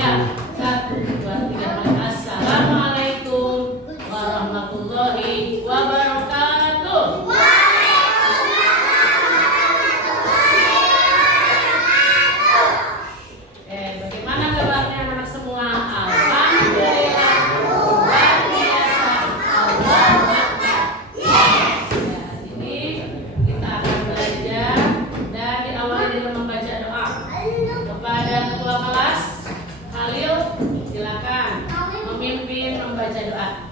Ya, 1, 2, 3. Assalamualaikum warahmatullahi wabarakatuh. Bagaimana kabarnya anak semua? Alhamdulillah, luar biasa. Allah Akbar. Ya, ini kita akan belajar dan diawali dengan membaca doa. Kepada ketua kelas Khalil, silakan memimpin membaca doa.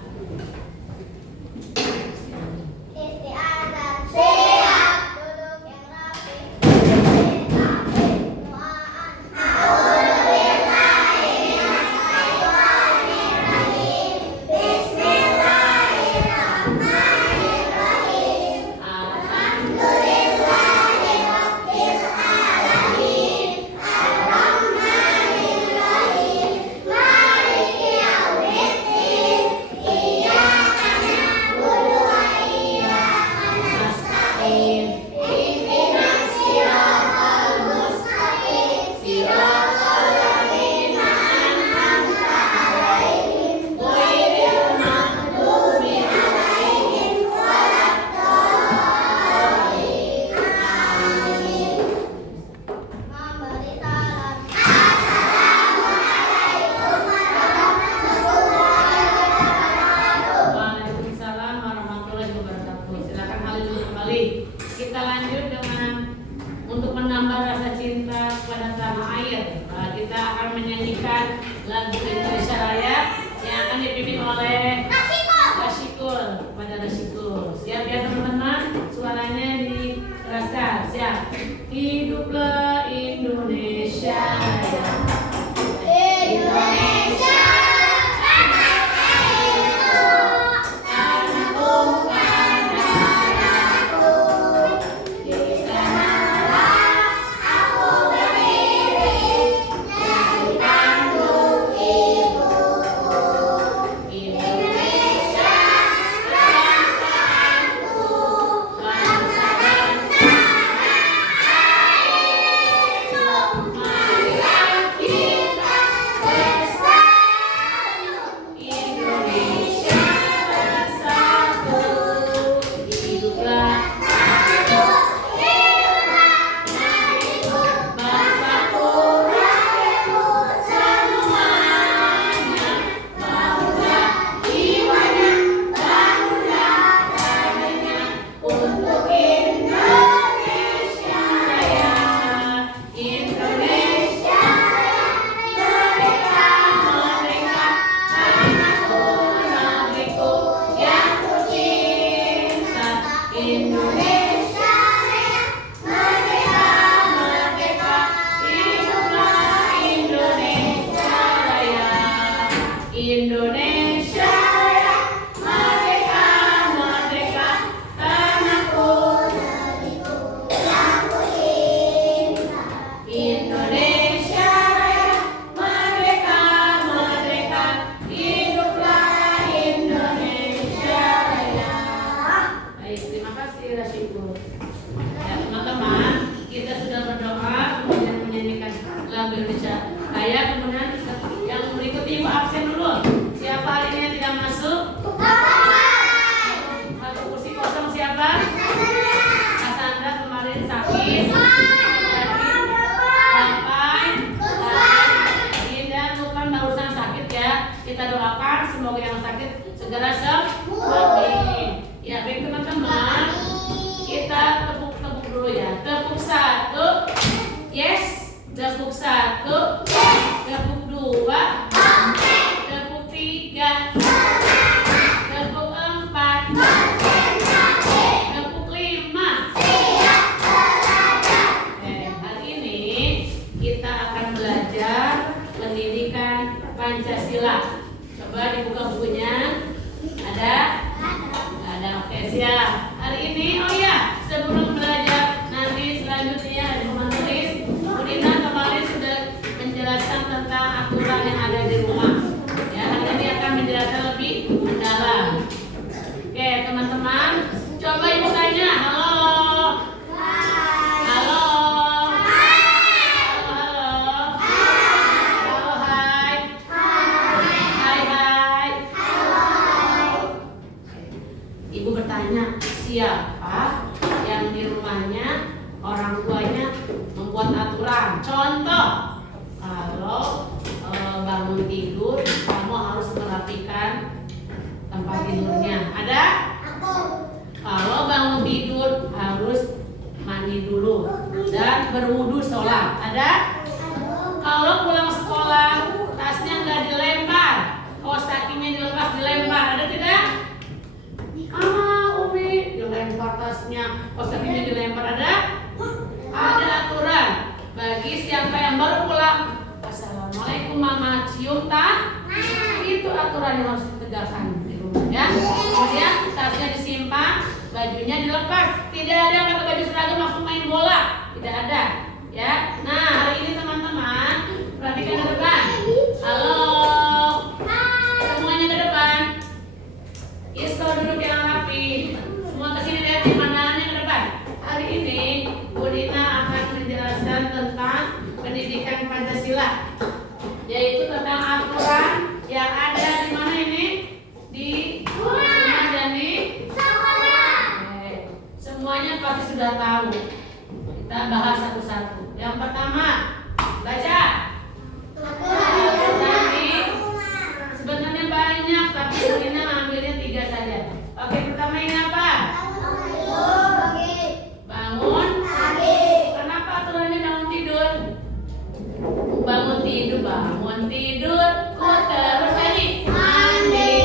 Kita lanjut dengan untuk menambah rasa cinta kepada tanah air. Kita akan menyanyikan lagu Indonesia Raya yang akan dipimpin oleh Rasikul. Kepada Rasikul, siap ya teman-teman? Suaranya dikeraskan. Siap. Hiduplah Indonesia Raya. Indonesia. Indonesia Raya, merdeka, merdeka, hiduplah Indonesia Raya. Indonesia Raya, merdeka, merdeka, tanahku, negeriku yang kucinta. Indonesia Raya, merdeka, merdeka, hiduplah Indonesia Raya. Baik, terima kasih Rasikul. Ya teman-teman, kita sudah berdoa, kemudian menyanyikan lagu Indonesia Raya, kemudian yang berikutnya Ibu absen dulu. Siapa hari ini yang tidak masuk? Satu kursi kosong siapa? Kasandra kemarin sakit. Dan bukan barusan sakit ya. Kita doakan semoga yang sakit segera sembuh. Ya baik teman-teman, kita tepuk-tepuk dulu ya. Tepuk 1, yes. Tepuk 1. dulu dan berwudu sholat. Ada? Kalau pulang sekolah tasnya nggak dilempar, kaos kakinya dilepas dilempar, ada tidak? Umi dilempar tasnya, kaos kakinya dilempar, ada? Ada aturan bagi siapa yang baru pulang. Assalamualaikum mama, cium tak? Itu aturan yang harus ditegakkan di rumah ya. Kemudian tasnya disimpan, bajunya dilepas. Tidak ada yang pakai baju seragam langsung main bola, tidak ada ya. Nah hari ini teman-teman perhatikan ke depan. Halo, semuanya ke depan. Isko duduk yang rapi. Semua kesini lihat pemandangannya ke depan. Hari ini Bu Dina akan menjelaskan tentang pendidikan Pancasila, yaitu tentang aturan yang ada di mana ini, di rumah dan di sekolah. Semuanya pasti sudah tahu. Kita bahas satu-satu. Yang pertama, baca. Nanti sebenarnya banyak, tapi Dina ngambilnya 3 saja. Oke, pertama ini apa? Bangun. Kenapa aturannya bangun tidur? Bangun tidur, ku terus tadi mandi,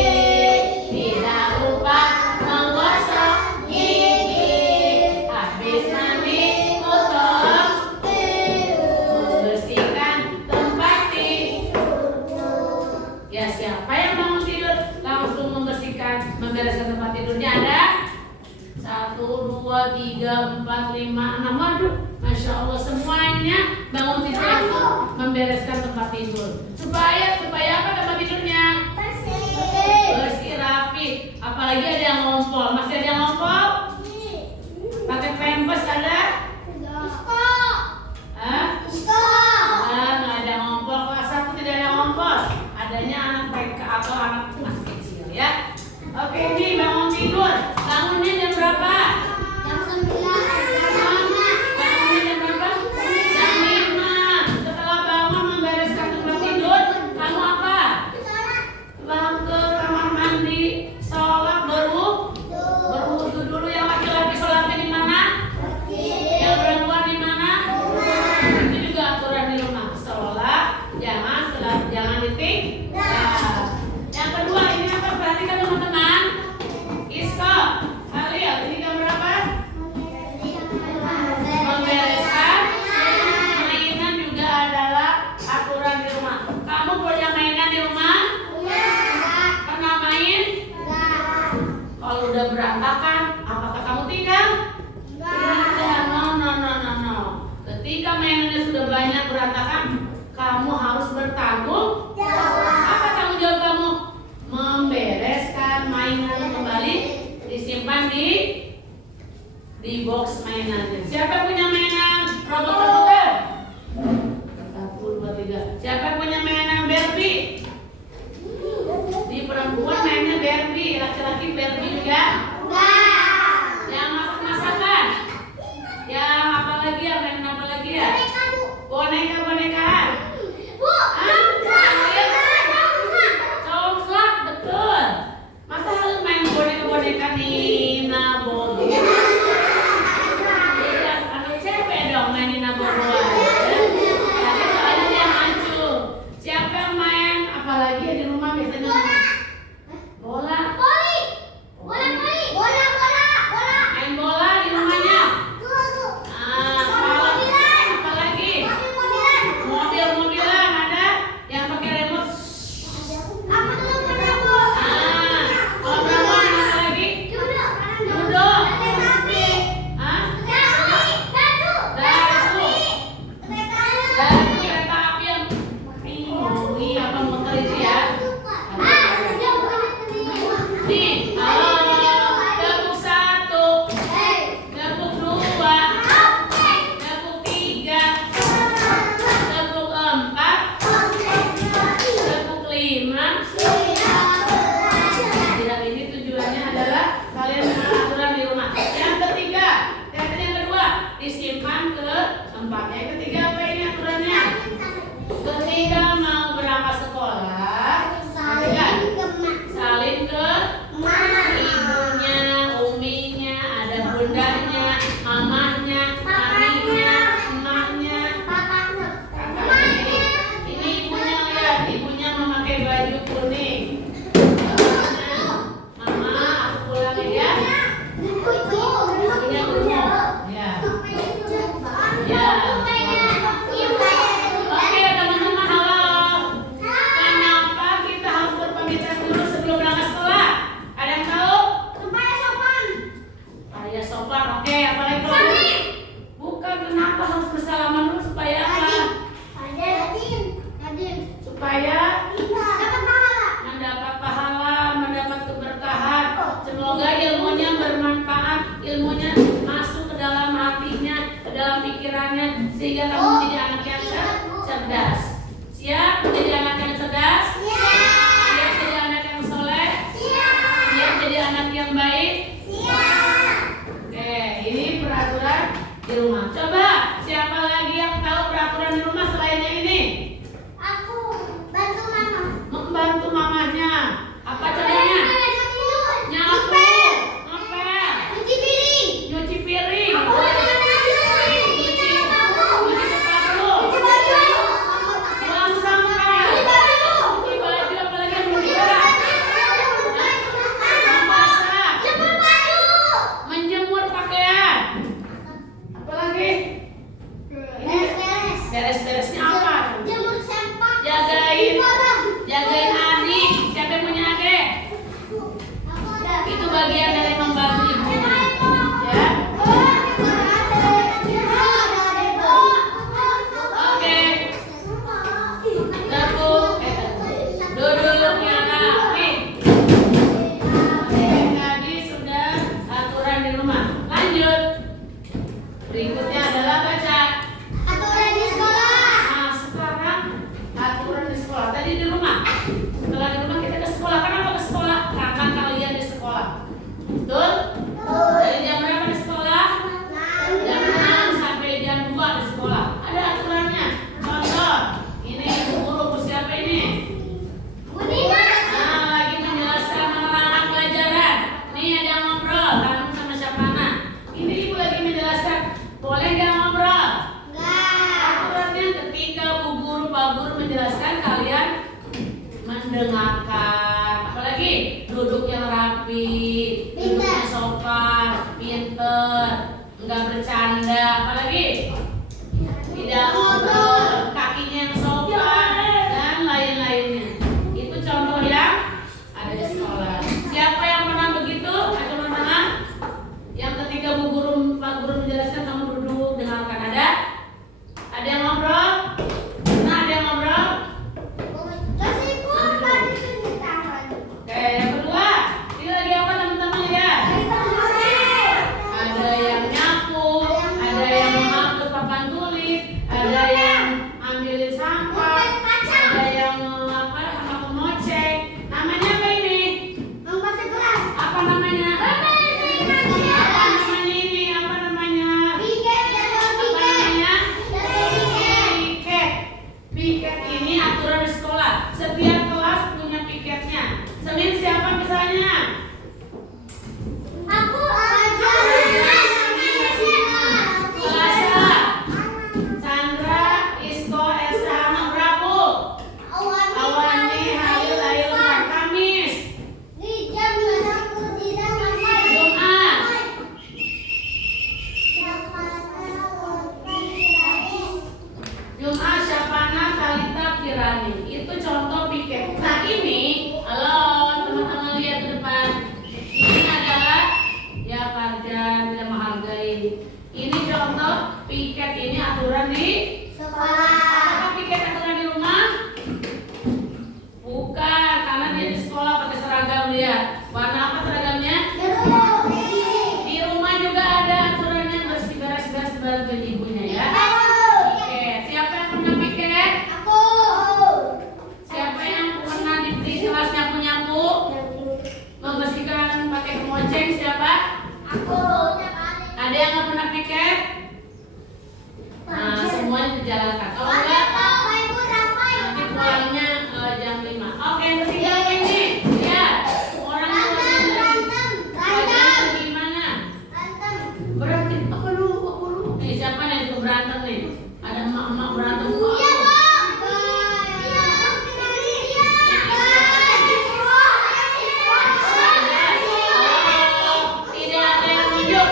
tidak lupa menggosok gigi, habis mandi kotor, membersihkan tempat tidur. Ya siapa yang bangun tidur langsung membereskan tempat tidurnya? Ada 1, 2, 3, 4, 5, 6. Waduh, Masya Allah, semuanya bangun tidur langsung membereskan tempat tidur. Supaya apa tempat tidurnya? Bersih, rapi. Apalagi ada yang ngompol. Masih ada yang ngompol? Pakai pampers ada? Nggak ada ngompol. Kelas 1 tidak ada ngompol. Adanya anak TK atau anak masih kecil ya. Oke, ini bangun tidur. Bangunnya jam berapa? Jam 9. Bangunnya jam berapa? Jam 5. Setelah bangun membereskan tempat tidur, kamu apa? Bang ke kamar mandi, sholat berwudu dulu. Yang laki-laki sholatnya di mana? Yang perempuan di mana? Itu juga aturan di rumah. Sholat jangan ditinggal. Yang kedua ini apa? Perhatikan teman-teman. Isko, Halil, ini gambar apa? Membereskan mainan juga adalah aturan di rumah. Kamu punya mainan di rumah? Pernah main? Kalau udah berantakan, apakah kamu tinggal? Tidak, no. Ketika mainannya sudah banyak berantakan, kamu harus bertanggung jawab. Apa tanggung jawab kamu? Membereskan mainan kembali, disimpan di box mainannya. Siapa punya mainan robot-robotan? 1, 2, 3. Siapa punya mainan Barbie? Di perempuan mainnya Barbie, laki-laki Barbie juga? Yang masak-masakan? Yang apa lagi ya? Mainan apa lagi ya? Boneka-bonekaan? Congklak, betul. Masa harus main boneka-boneka Nina Bobo? Iya, anak cewek dong main Nina Bobo aja. Tapi soalnya dia hancur. Siapa yang main? Apalagi di rumah biasanya bola. Main bola di rumahnya. Apalagi mobil-mobilan ada yang pakai remote. Kalau perempuan apa lagi? Judo. Dadu, kereta api yang apa motor itu ya? Nih, gabung 1, gabung 2, gabung 3, gabung 4, gabung 5. Tidak, ini tujuannya adalah kalian aturan di rumah. Yang ketiga, yang kedua, disimpan ke tempatnya. Yang ketiga apa ini aturannya? Ketika mau berangkat sekolah, salin ke ibunya, uminya, ada bundanya, mamahnya, Ya. Oke, teman-teman, halo. Kenapa kita harus berpamitan dulu sebelum berangkat sekolah? Ada yang tahu? Supaya sopan. Oke, apalagi kalau bukan, kenapa harus bersalaman dulu supaya apa? Supaya mendapat pahala, mendapat keberkahan. Semoga ilmunya bermanfaat, ilmunya masuk ke dalam hatinya, ke dalam pikirannya, sehingga kamu menjadi anak yang cerdas. Siap menjadi anak yang cerdas? Siap jadi anak yang soleh? Siap jadi anak yang baik? Oke, ini peraturan di rumah. Coba, siapa lagi yang tahu peraturan di rumah selain yang ini? Membantu mamanya. Apa contohnya? Nyapu, ngepel, nyuci piring, nyuci sepatu, buang sampah, cuci baju, apalagi yang berbicara, memasak, menjemur pakaian, apalagi? Beres-beresnya apa? Jagain adik. Siapa yang punya adik? Itu bagian dari membantu ibunya. Ya. Oke. Duduknya rapi. Tadi sudah aturan di rumah. Lanjut. Berikutnya adalah baca. Nah, sekarang aturan di sekolah. Tadi di rumah. Setelah di rumah kita ke sekolah. Kenapa ke sekolah? Karena kalian di sekolah. Betul? Dari jam berapa di sekolah? Jam 6 sampai jam 2 di sekolah. Ada aturannya. Contoh, ini guru siapa ini? Nah, lagi menjelaskan menerangkan pelajaran. Nih ada yang ngobrol. Kamu sama siapa anak? Ini ibu lagi menjelaskan. Boleh nggak ngobrol? Aturannya ketika bu guru, pak guru menjelaskan, kalian mendengarkan. Apalagi duduk yang rapi, duduknya sopan, pinter, nggak bercanda. Apalagi tidak ngobrol, kakinya yang sopan, dan lain-lainnya. Itu contoh yang ada di sekolah. Siapa yang pernah begitu? Ayo tangan. Yang ketika bu guru, pak guru menjelaskan, kamu duduk dengarkan. Ada? Ada yang ngobrol? Nah, ada yang ngobrol? Oke, yang kedua, ini lagi apa teman-teman ya? Ada yang nyapu, ada yang mengangkut papan tulis, ada yang ambilin sampah, ada yang apa? Sama pemoceng. Namanya apa ini? Apa namanya? Apa namanya ini? Apa namanya? Piket ini aturan di sekolah. Setiap kelas punya piketnya. Senin siapa misalnya? Selasa, Chandra, Isko, Esa, Rabu, Awani, Halil, Ailman. Kamis, Jumat, Syapana, Talita, Kirani. Itu contoh piket. Nah ini, halo teman-teman, lihat ke depan. Ini adalah ya pelajaran tidak menghargai. Ini contoh piket, ini aturan di apakah piket aturan di rumah? Bukan, karena dia di sekolah pakai seragam dia. Warna apa seragamnya? Di rumah juga ada aturannya, beres-beres bantu ibunya ya. Oke, siapa yang pernah piket? Siapa yang pernah di kelas nyapu-nyapu? Membersihkan pakai pemoceng siapa? Ada yang nggak pernah piket? Nah, semuanya dijalankan. Kalau enggak, nanti pulangnya jam 5. Oke, yang ketiga ini. Ya, orang tuanya belajar gimana? Berarti apa dulu? Nih, siapa yang suka berantem nih? Ada emak-emak berantem. Tidak ada yang jujur.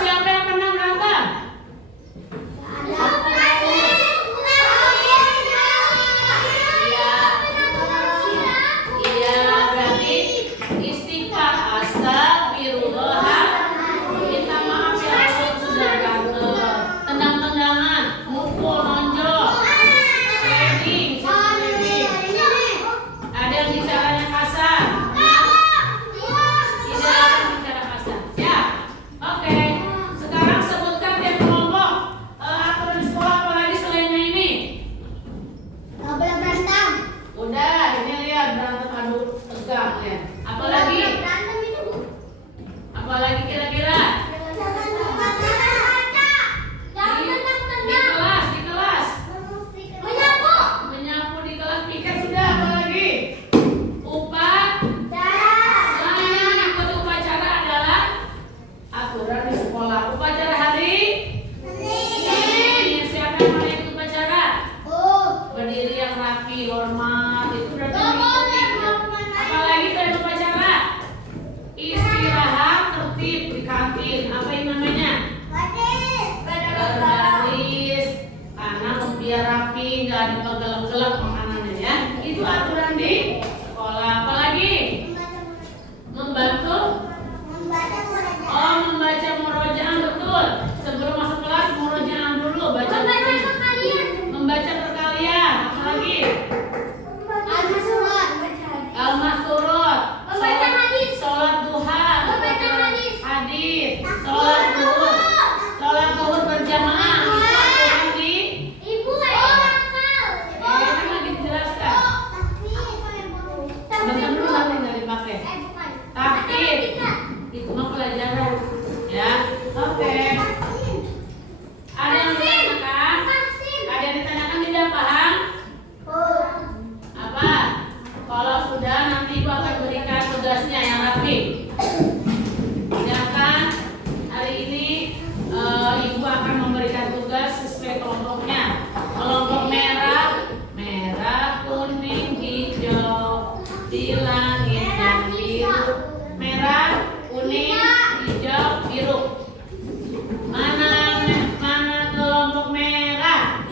Siapa yang pernah berantem? gelap makanannya ya. Itu aturan di sekolah. Apalagi membantu. Oh, membaca murojaah, betul. Sebelum masuk kelas murojaah dulu, baca membaca perkalian. Apalagi al-masurut, sholat duha, hadis, sholat duhur berjamaah. Itu aturan di kan lagi dijelaskan. Bentar dulu nanti nggak dipakai. Takbir itu mah pelajaran ya. Oke. Ada yang ditanyakan? Ada yang ditanyakan tidak paham? Apa? Kalau sudah nanti Ibu akan berikan tugasnya yang rapi. Silakan hari ini Ibu akan memberikan tugas sesuai kelompoknya. Kelompok merah, kuning, hijau, di langit yang biru. Merah, kuning, hijau, biru. Mana kelompok merah?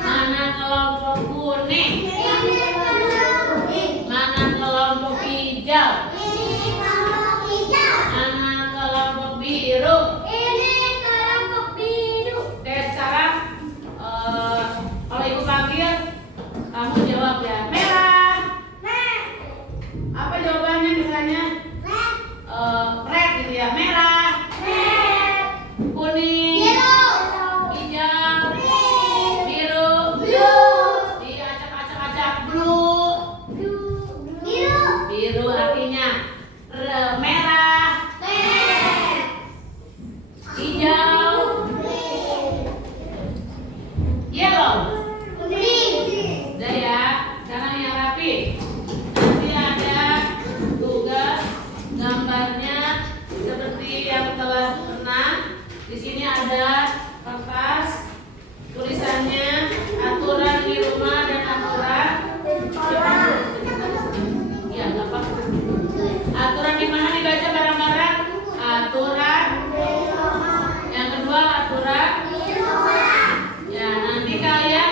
Mana kelompok kuning? Mana kelompok hijau? Mana kelompok biru? Oke, sekarang kalau Ibu panggil, kamu jawab ya. Merah. Apa jawabannya misalnya? Red gitu ya. Merah. Kuning. Hijau. Biru. Diacak-acak-acak. Blue. Biru artinya merah. Hijau. Yellow. Udah ya. Sekarang yang rapi. Nanti ada tugas gambarnya seperti yang telah pernah. Di sini ada kertas tulisannya aturan di rumah dan aturan. Ya, nggak apa-apa. Aturan di mana dibaca bareng-bareng? Aturan. Yang kedua aturan. Ya, nanti kalian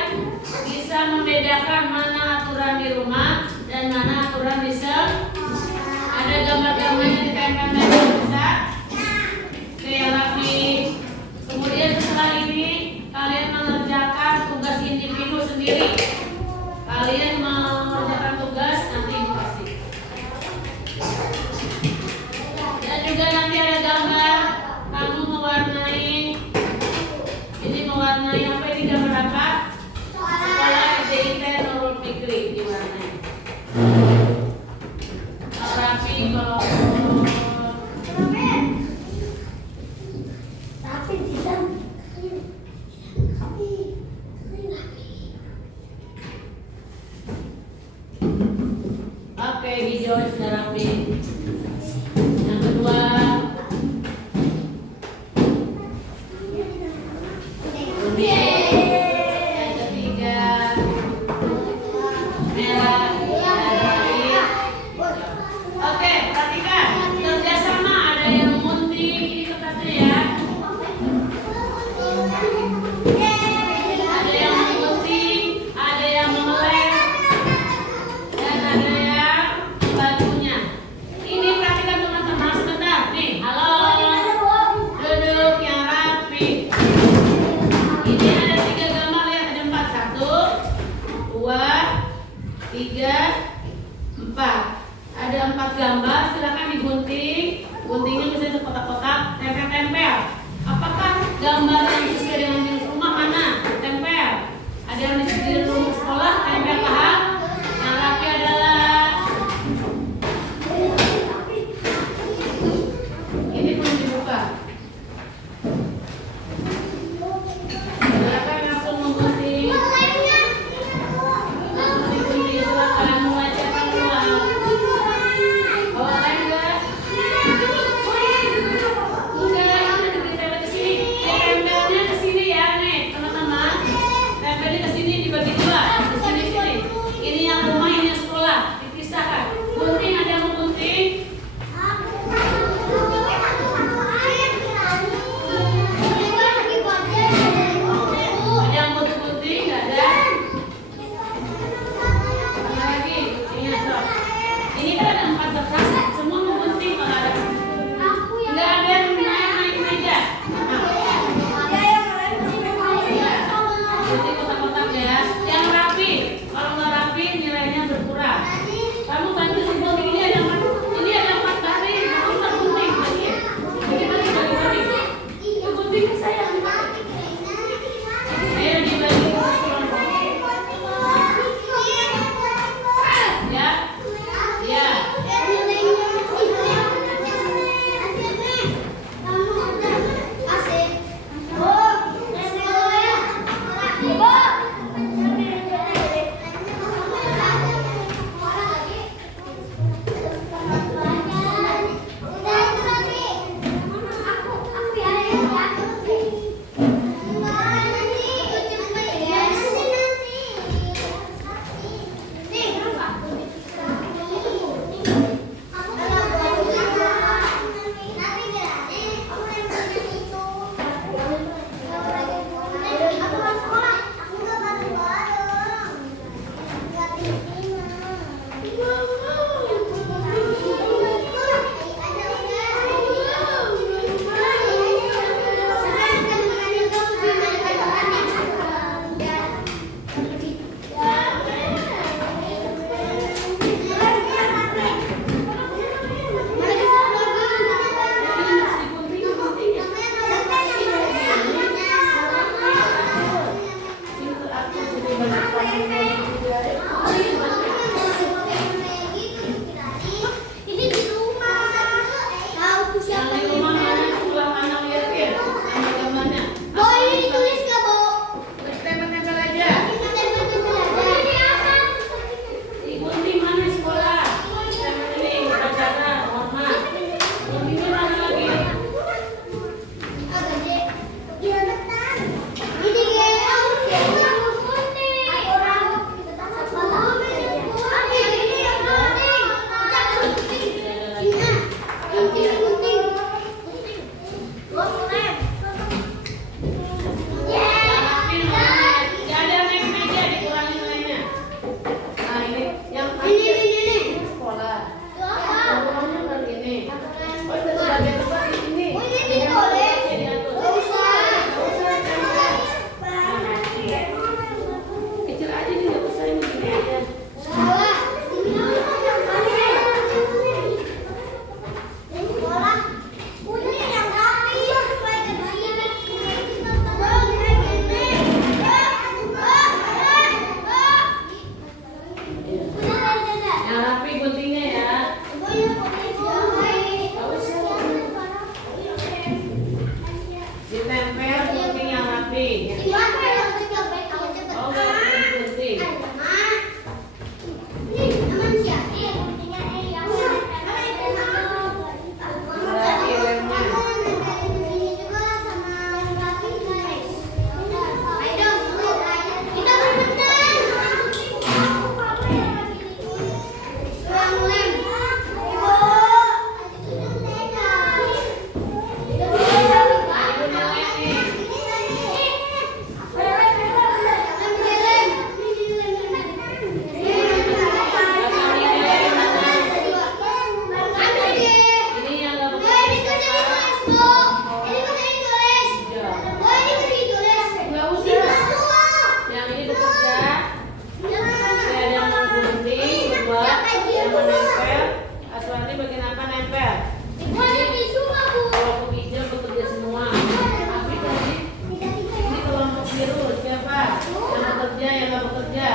bisa membedakan mana aturan di rumah dan mana aturan di sekolah. Ada gambar-gambarnya ditempel bisa. Oke, yang rapi. Kemudian setelah ini kalian mengerjakan tugas individu sendiri. Kalian mengerjakan tugas nanti Ibu kasih. Dan juga nanti ada gambar kamu mewarnai. Ini mewarnai apa, ini gambar apa? Sekolah SDIT Nurul Fikri diwarnai. Rapi kalau oke, hijau sudah rapi. Yang kedua kuning. Yang ketiga merah. Oke, perhatikan kerjasama. Ada yang munting, ini kertasnya ya. Ada yang munting, ada yang meleleh, dan ada yang batunya. Ini perhatikan teman-teman sebentar. Nih, halo. Duduk yang rapi. Ini ada 3 gambar, lihat ada 4. 1, 2, 3, 4. Ada 4 gambar, silakan digunting. Guntingnya misalnya kotak-kotak, tempel-tempel. Apakah gambar yang sesuai dengan jenis rumah mana? Tempel. Ada yang di rumah sekolah, tempel, paham? Yang rapi adalah ini, pun dibuka. Silakan langsung menggunting. Langsung digunting, silakan mulai cepat keluar. Bawa lem enggak? Enggak, ini ditempel di sini. Ditempel rapi. Oh, nggak perlu digunting. Rapi lemnya. Ibunya lem nih. Abang ini lem mana? Ini yang nggak bekerja. Ya. Nggak usah. Yang ini bekerja. Ada yang menggunting, buat yang menempel. Aswati bagian apa nempel? Kelompok hijau bekerja semua. Tapi tadi ini kelompok biru siapa? Yang bekerja, yang nggak bekerja.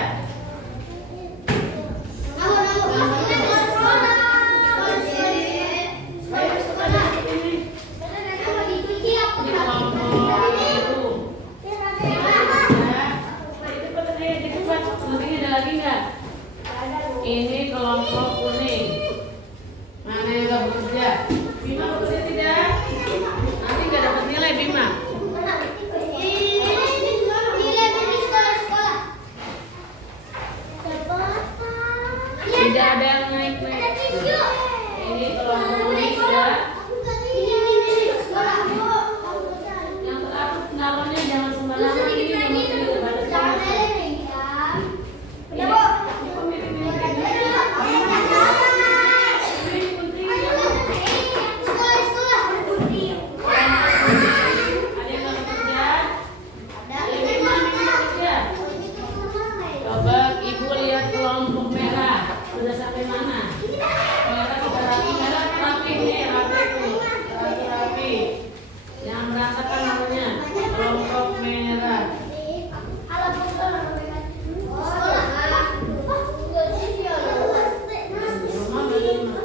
Ayo pada ini. Ini kelompok biru. Itu pada dia cepat. Guntingnya ada lagi nggak? Ini kelompok kuning. Mana yang nggak bekerja? Bima bekerja tidak? Nanti nggak dapat nilai Bima. Tidak ada yang naik-naik. Ini kelompok kuning sudah. Yang terakhir naruhnya jangan sembarangan. Ini nomor 3 pada sana. Ada yang nggak bekerja? Coba ibu lihat kelompok merah. Sudah sampai mana? Merah sudah rapi. Merah rapi nih, rapi tuh. Rapi. Yang berantakan namanya kelompok merah. Rumah bagaimana?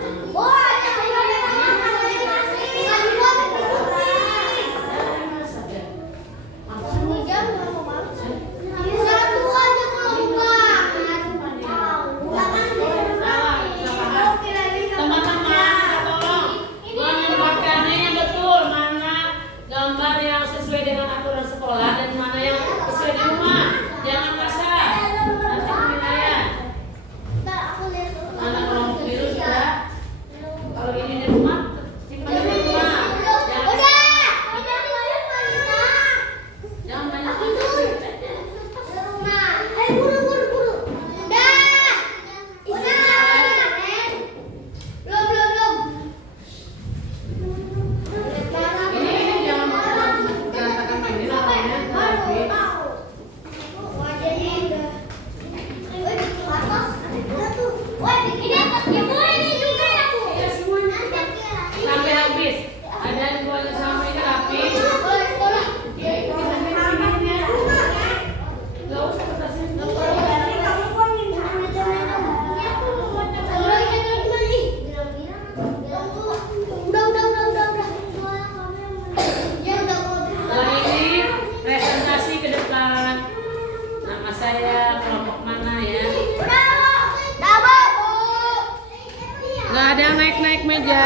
Teman-teman, tolong menempatkannya yang betul, mana gambar yang sesuai dengan aturan sekolah dan mana yang sesuai di rumah. Jangan kasar. Nanti penilaian. Mana kelompok biru sudah? Kalau ini di rumah, simpan di rumah. Jangan banyak ini jangan berantakan ini namanya rapi. Sampai habis. Ada yang buatnya sama ini rapi. Ya itu ini. Gak usah kertasnya. Nah ini presentasi ke depan. Nama saya kelompok mana ya? Gak ada yang naik-naik meja.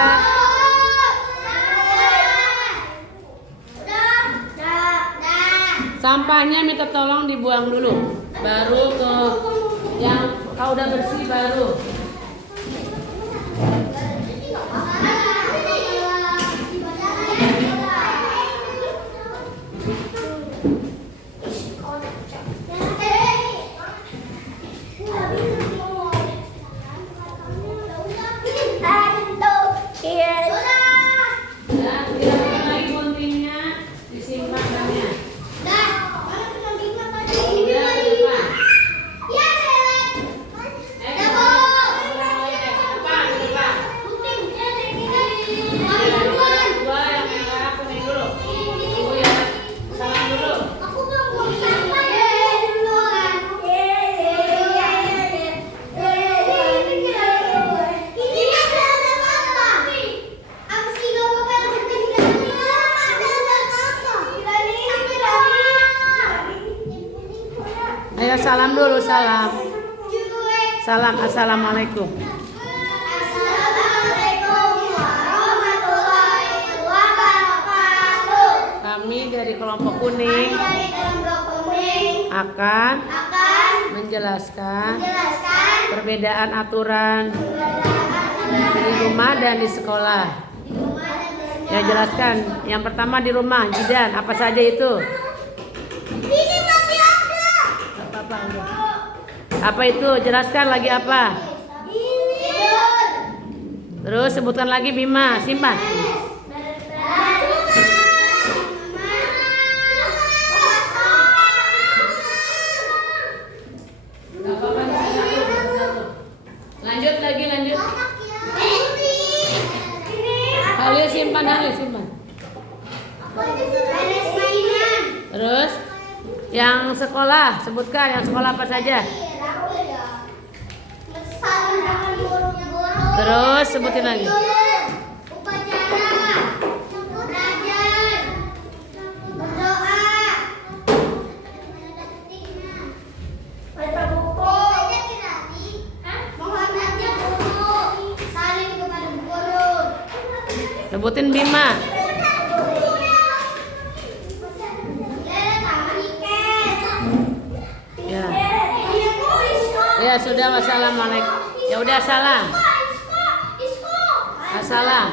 Sampahnya minta tolong dibuang dulu. Baru ke yang kau udah bersih baru. Dan tidak lagi guntingnya disimpan dannya. Udah ke depan. Ya salam dulu, salam. Salam, assalamualaikum. Assalamualaikum warahmatullahi wabarakatuh. Kami dari kelompok kuning Dari kelompok kuning akan akan menjelaskan menjelaskan perbedaan aturan perbedaan di rumah dan di sekolah. di rumah dan di sekolah. Ya jelaskan. Yang pertama di rumah, Jidan, apa saja itu? Ini masih ada. Apa udah. Apa itu? Jelaskan lagi apa? Tidur. Terus sebutkan lagi Bima, simpan. Lanjut lagi, lanjut. Halil simpan, Halil simpan. Terus yang sekolah, sebutkan yang sekolah apa saja. Terus sebutin lagi. Upacara, belajar, berdoa, baca buku, menghormati guru, saling kepada guru. Sebutin Bima. Ya. Ya sudah, wassalamualaikum. Ya udah salam. Assalam.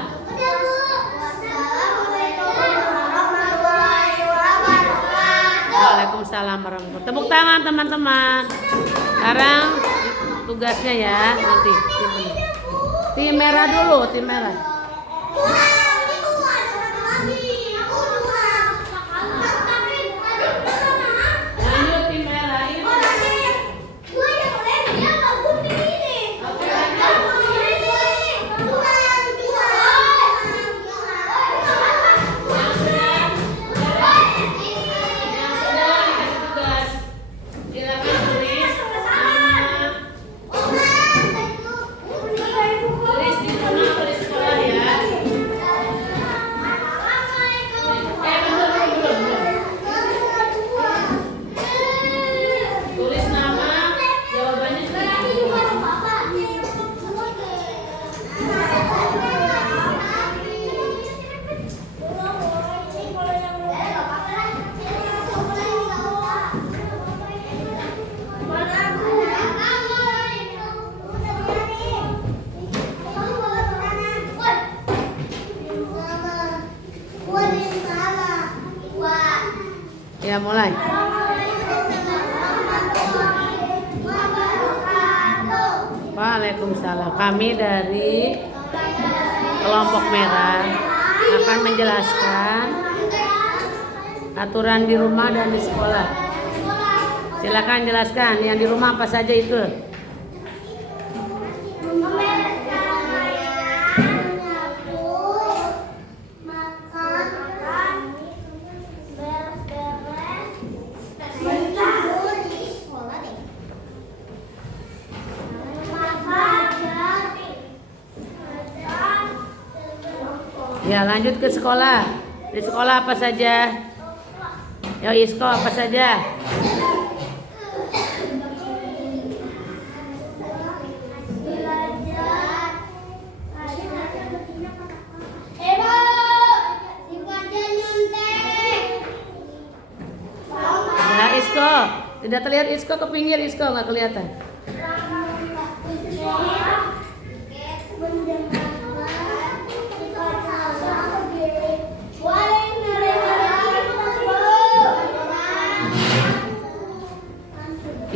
Waalaikumsalam warahmatullahi. Tepuk tangan teman-teman. Sekarang tugasnya ya nanti. Tim merah dulu, tim merah. Lanjut tim merah ini. Ya mulai. Waalaikumsalam. Kami dari kelompok merah akan menjelaskan aturan di rumah dan di sekolah. Silakan jelaskan yang di rumah apa saja itu. Ya lanjut ke sekolah. Di sekolah apa saja? Ya Isko apa saja? Ya Isko, tidak terlihat Isko ke pinggir Isko nggak kelihatan.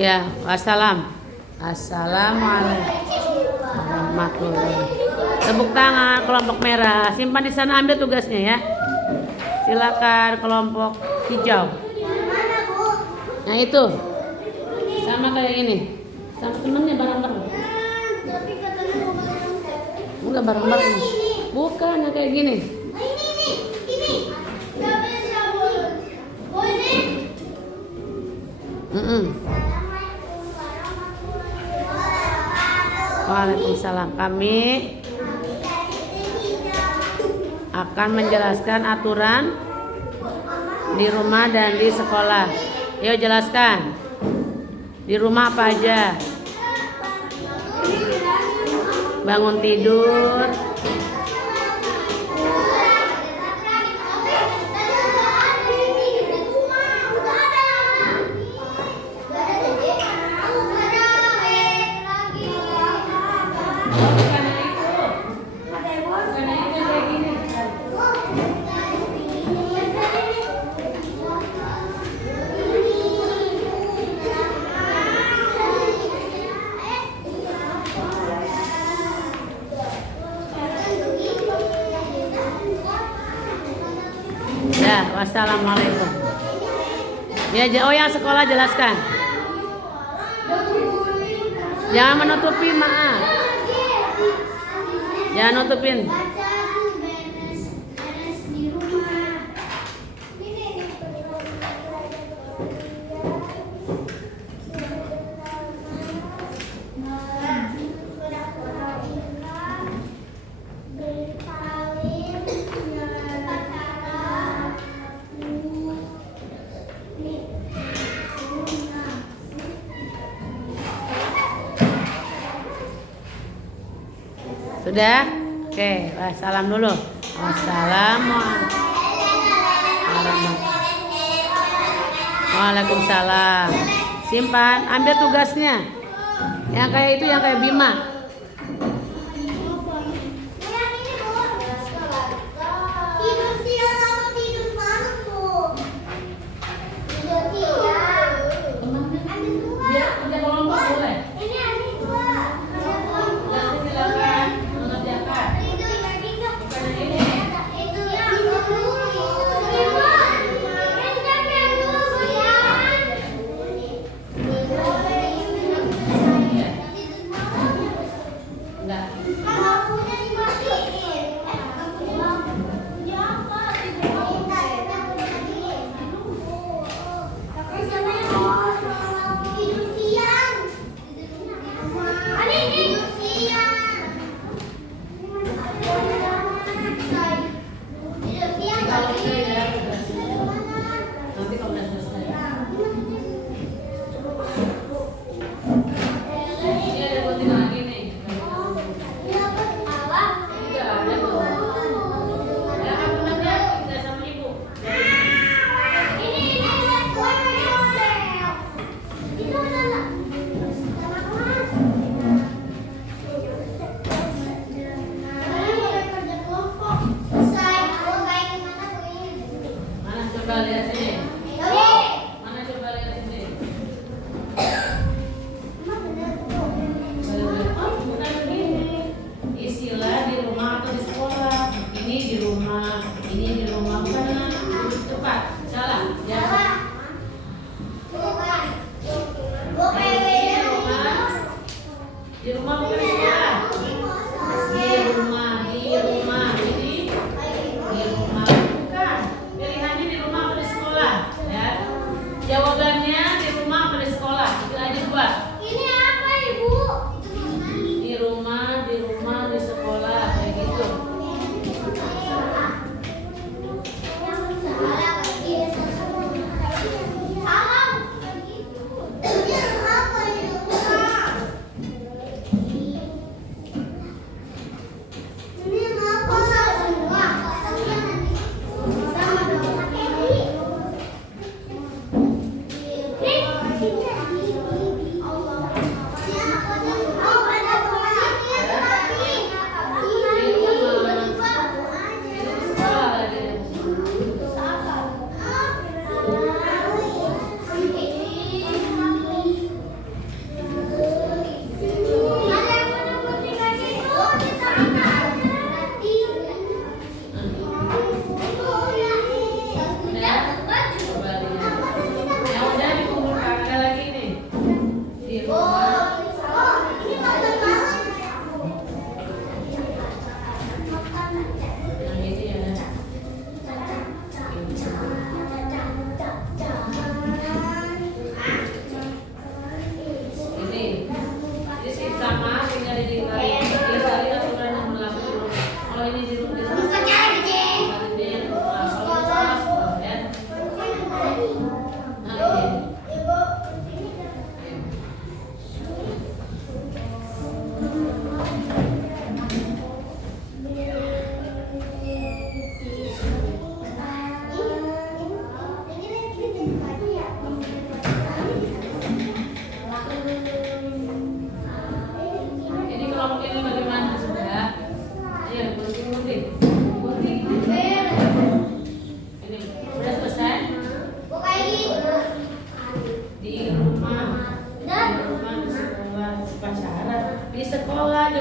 Ya, wassalam. Assalamualaikum warahmatullahi. Tepuk tangan kelompok merah. Simpan di sana, ambil tugasnya ya. Silakan kelompok hijau. Nah itu, sama kayak ini, sama temennya bareng-bareng. Enggak bareng-bareng. Bukan yang kayak gini. Waalaikumsalam. Kami akan menjelaskan aturan di rumah dan di sekolah. Yuk jelaskan. Di rumah apa aja? Bangun tidur. Ya, wassalamualaikum. Ya, oh yang sekolah jelaskan. Jangan menutupi, maaf. Jangan nutupin. Sudah? Oke, salam dulu. Wassalamualaikum. Waalaikumsalam. Simpan, ambil tugasnya. Yang kayak itu, yang kayak Bima. Tidur siang atau tidur malam, Bu? Tidur siang. Ambil dua. Dia kelompok boleh. Ini ambil dua. Ada kelompok. Silakan mengerjakan. Itu yang tiga. Bukan yang ini. Itu yang dulu.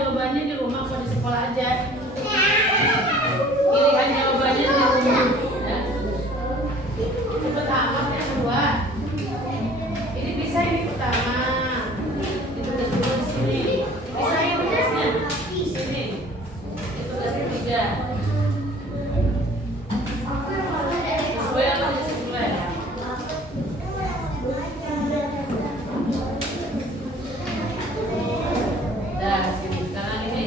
jawabannya di rumah atau di sekolah aja. Pilihan jawabannya di rumah. Ya. Itu tamat yang kedua. Ini bisa ini pertama. Ditulis dulu di sini. Bisa ini tulisnya di sini. Itu tulis ketiga. Sesuai apa sesuai? Dah, sini sekarang ini.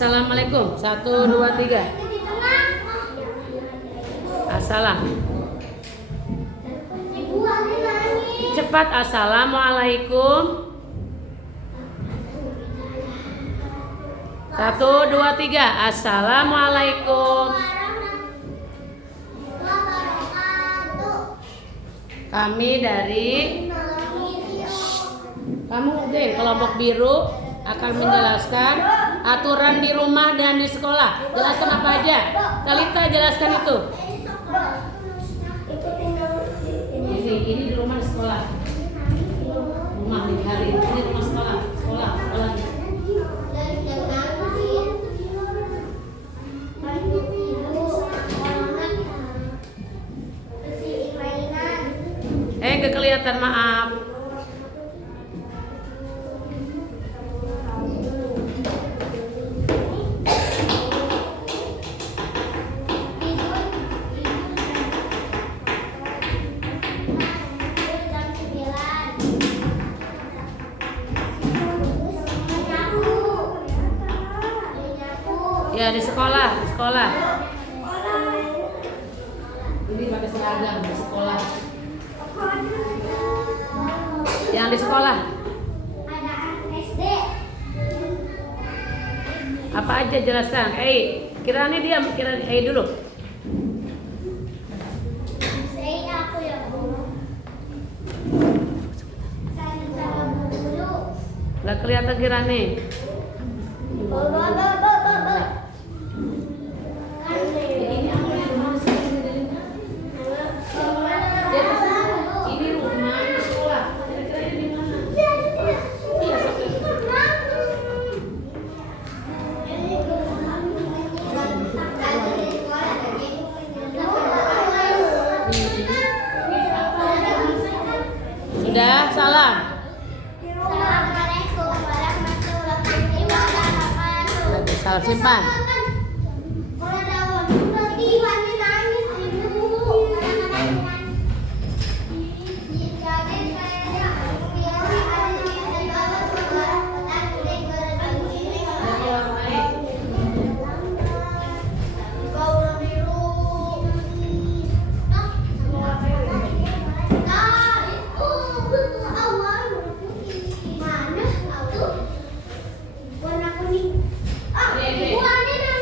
Assalamualaikum. 1, 2, 3. Di tengah. Assalam. Ibu Ani nangis. Cepat. Assalamualaikum. 1, 2, 3. Assalamualaikum. Kami dari kamu mungkin kelompok biru akan menjelaskan aturan di rumah dan di sekolah. Jelaskan apa aja. Talita jelaskan itu. Ini di rumah di sekolah. Rumah di hari ini rumah sekolah. Sekolahnya. Gak kelihatan, maaf. Ya di sekolah. Ini pakai seragam di sekolah. Yang di sekolah. Ada SD. Apa aja jelaskan. Kirani diam, Kirani dulu. Saya aku ya Bu. Saya bicara dulu. Nggak kelihatan Kirani. Ini aku di rumah ini rumah di sekolah. Kira-kira ini di mana? Iya, sudah, salam. Assalamualaikum warahmatullahi wabarakatuh. Salam simpan. Warna kuning. Ah, Bu Ani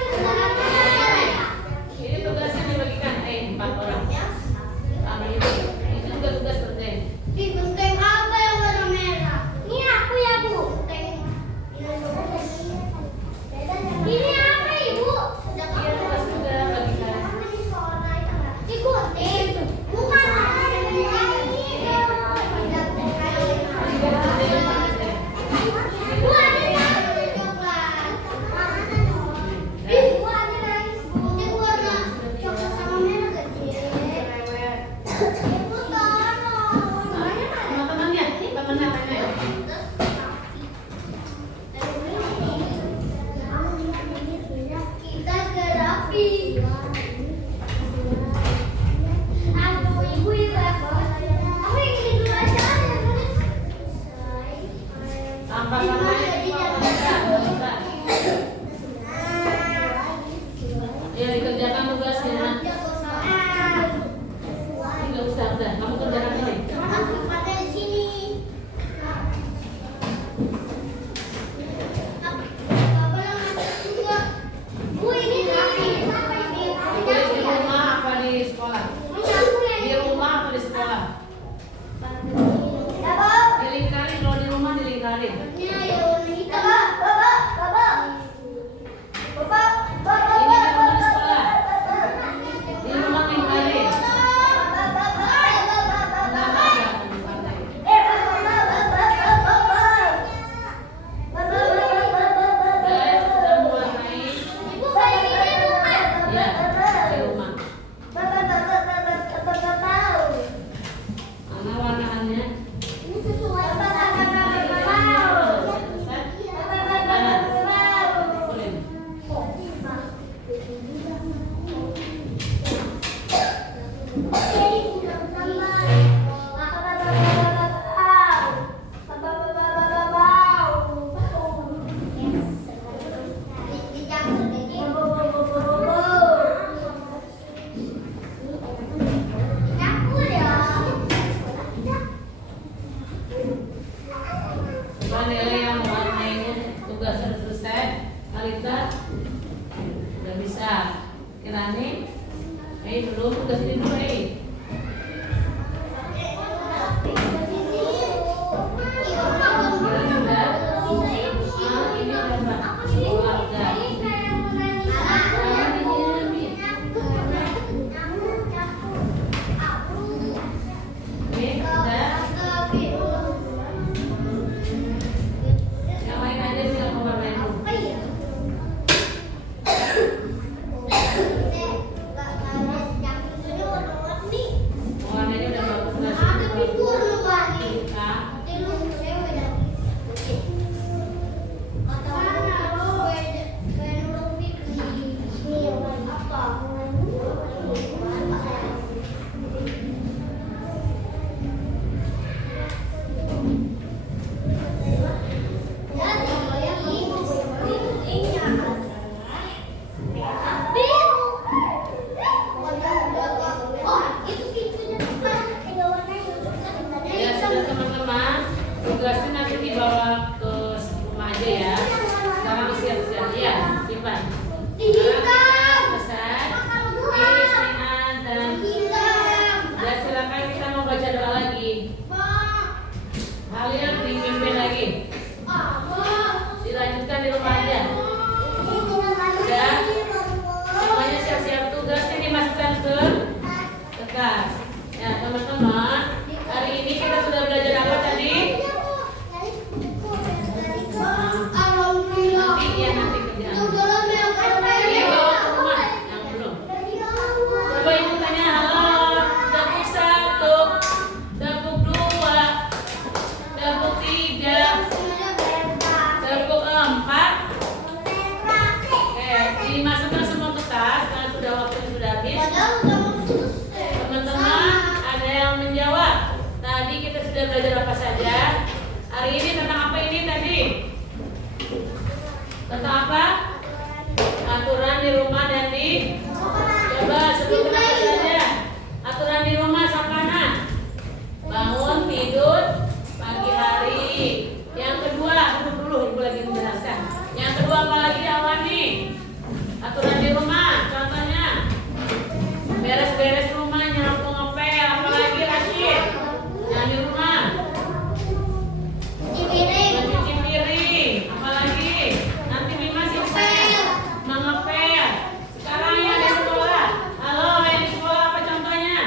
Coba nilai yang mewarnai tugas sudah selesai. Kalita udah bisa. Kirani, belum tugas ini dulu tugasnya nanti dibawa ke rumah aja ya. Sekarang siap-siap ya, simpan. Pesan, Ismian dan silakan kita mau baca doa lagi. Kalian dipimpin lagi. Dilanjutkan di rumah aja. Udah, semuanya siap-siap tugasnya dimasukkan ke kertas. Ya teman-teman, hari ini kita sudah belajar apa tadi? Nanti kerjaan. Ini bawa ke rumah yang belum. Coba ibu tanya, halo, dapur 1, dapur 2, dapur 3, dapur 4. Oke, dimasukkan semua ke tas karena sudah waktunya sudah habis. Teman-teman, ada yang menjawab. Tadi kita sudah belajar apa saja? Hari ini tentang apa ini tadi? Tentang apa? Aturan di rumah dan di coba sebutkan apa saja. Aturan di rumah Sapana. Bangun, tidur, pagi hari. Yang kedua, dulu ibu lagi menjelaskan. Yang kedua apa lagi Awani? Aturan di rumah, contohnya beres-beres rumah, nyapu ngepel, apalagi Rashid. Yang di rumah mencuci piring, apalagi nanti Mima simpan mengepel. Sekarang yang di sekolah, halo yang di sekolah apa contohnya?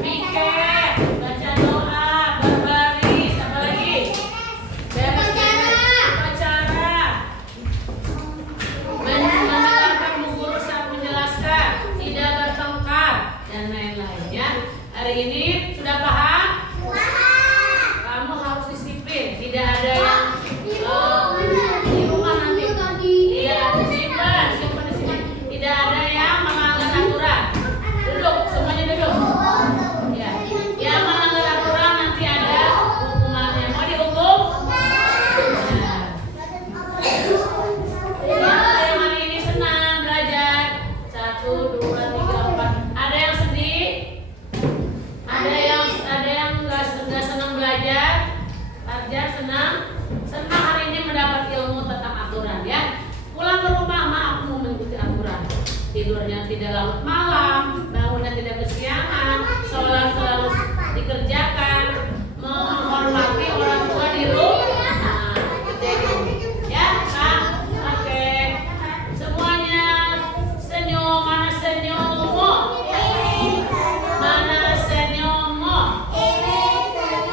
Mikir, baca doa, berbaris, apalagi beres-beres upacara, mendengarkan guru saat menjelaskan, tidak bertengkar dan lain-lain ya. Hari ini sudah paham? Kamu harus disiplin, tidak ada yang di rumah nanti. Iya, simpan di sini. Tidak ada yang melanggar aturan. Duduk, semuanya duduk. Ya, yang melanggar aturan nanti ada hukumannya. Mau dihukum? Nah. Siapa yang hari ini senang belajar? 1, 2, 3, 4. Ada yang sedih? Ada yang nggak senang belajar? Belajar senang hari ini mendapat ilmu tentang aturan ya. Pulang ke rumah, aku mau mengikuti aturan. Tidurnya tidak larut malam, bangunnya tidak kesiangan, sholat selalu dikerjakan, menghormati orang tua di rumah. Nah, itu ya Kak. Oke, semuanya senyum. Mana senyummu? Mana senyummu?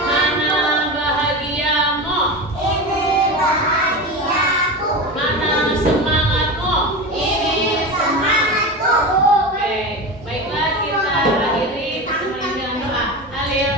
Mana bahagiamu? Mana semangatmu? Oke, baiklah kita akhiri pertemuan ini dengan doa. Halil,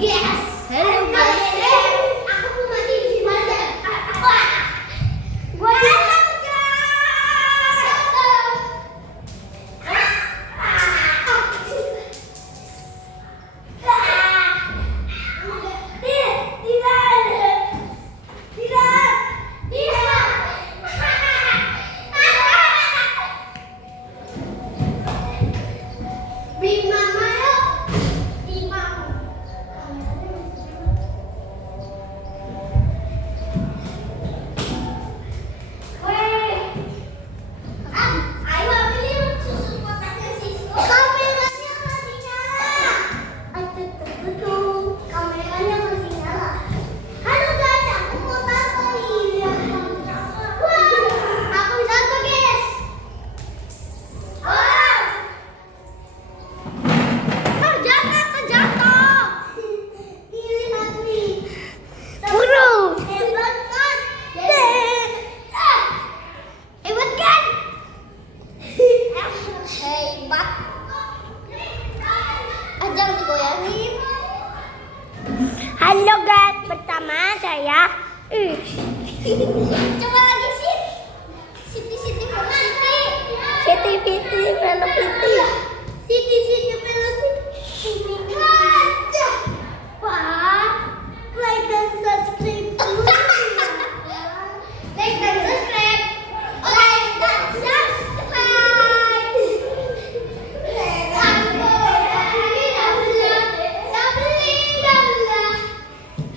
Yes. Hello guys. Aku mau mandi di sini aja. Gua Big Mama yuk. Big Mama. Weh. Ayo beli susu kotaknya Sisko. Kameranya masih nyala. Aduh, kameranya masih nyala. Halo guys, aku mau tato nih. Wah, aku bisa tato guys. Wah. Jatuh. Ini mati. Buru. Hebat kan? Hebat kan? Hebat. Jangan digoyangin. Halo guys, pertama saya. Coba lagi sih. Siti Velocity. Siti Velocity. Siti Velocity. Wah, like dan subscribe dulu. Like dan subscribe. Like dan subscribe.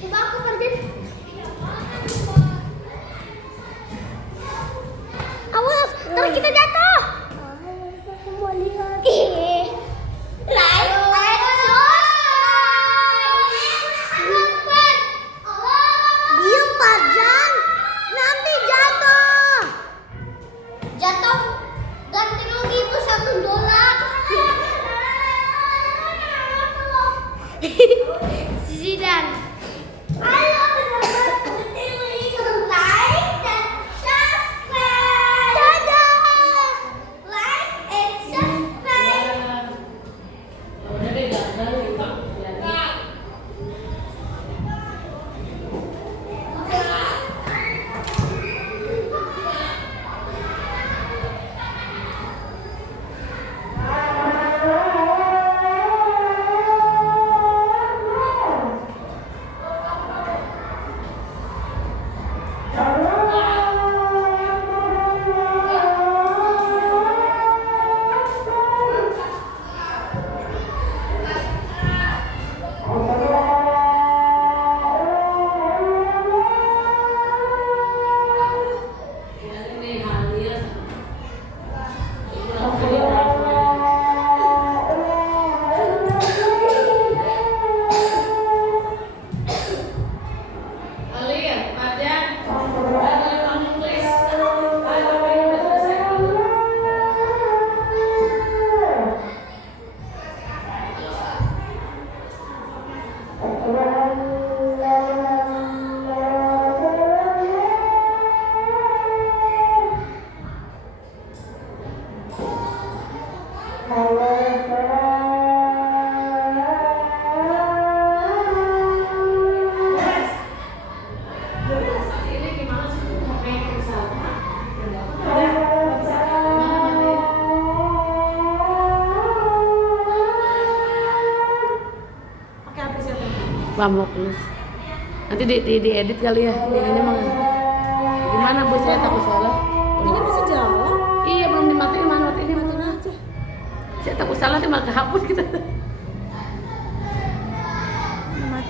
Coba aku kerjain. Awas, ntar kita jatuh. Aku mau lihat. Like and subscribe. Diam Farzan, nanti jatuh. Jatuh, ganti rugi itu $1. Zidan. Ayo like dan subscribe. Dadah. Like and subscribe. Udah deh, jangan lupa. Pamuk plus. Nanti di edit kali ya. Ini mah gimana Bu, saya takut salah. Ini masih jalan. Iya belum dimatiin, matiin aja. Saya takut salah sih malah kehapus gitu.